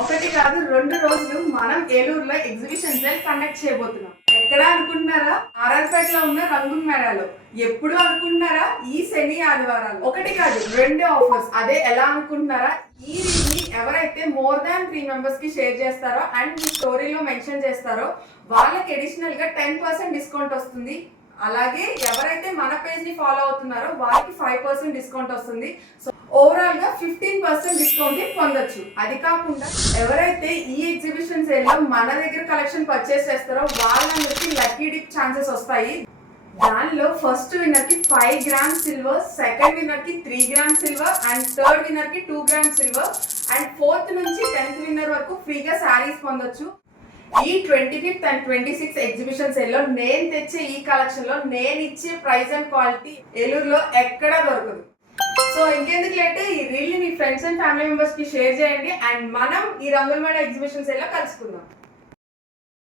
ఒకటి కాదు 2 రోజులు మనం ఏలూరులో ఎగ్జిబిషన్ సేల్ కండక్ట్ చేయబోతున్నాం. ఎక్కడ అనుకుంటున్నారా? ఆర్ఆర్పేటలో ఉన్న రంగున్ మేళాలో. ఎప్పుడు అనుకుంటున్నారా? ఈ శని ఆదివారాలు. ఒకటి కాదు 2 ఆఫర్స్. అదే ఎలా అనుకుంటున్నారా? ఈ రీల్ని ఎవరైతే మోర్ దాన్ 3 మెంబర్స్ కి షేర్ చేస్తారో అండ్ మీ స్టోరీలో మెన్షన్ చేస్తారో వాళ్ళకి అడిషనల్ గా 10% డిస్కౌంట్ వస్తుంది. అలాగే ఎవరైతే మన పేజ్ ని ఫాలో అవుతున్నారో వాళ్ళకి 5% డిస్కౌంట్ వస్తుంది. సో ఓవరాల్ గా 15% డిస్కౌంట్ పొందొచ్చు. అది కాకుండా ఎవరైతే ఈ ఎగ్జిబిషన్ సేల్ లో మన దగ్గర కలెక్షన్ పర్చేస్ చేస్తారో వాళ్ళందరికీ లక్కీ డిప్ ఛాన్సెస్ వస్తాయి. దానిలో ఫస్ట్ విన్నర్ కి 5 గ్రామ్ సిల్వర్, సెకండ్ విన్నర్ కి 3 gram silver and third winner కి 2 గ్రామ్ సిల్వర్ అండ్ ఫోర్త్ నుంచి 10th విన్నర్ వరకు ఫ్రీగా శారీస్ పొందొచ్చు. ఈ 25th and 26th exhibition sale లో నేను తెచ్చే ఈ కలెక్షన్ లో నేను ఇచ్చే ప్రైస్ అండ్ క్వాలిటీ ఏలూరులో ఎక్కడా దొరకదు. సో ఇంకెందుకు లేట్, ఈ రీల్ ని మీ ఫ్రెండ్స్ అండ్ ఫ్యామిలీ మెంబర్స్ కి షేర్ చేయండి అండ్ మనం ఈ రంగుల మేళ ఎగ్జిబిషన్ సేల్ లో కలుసుకుందాం.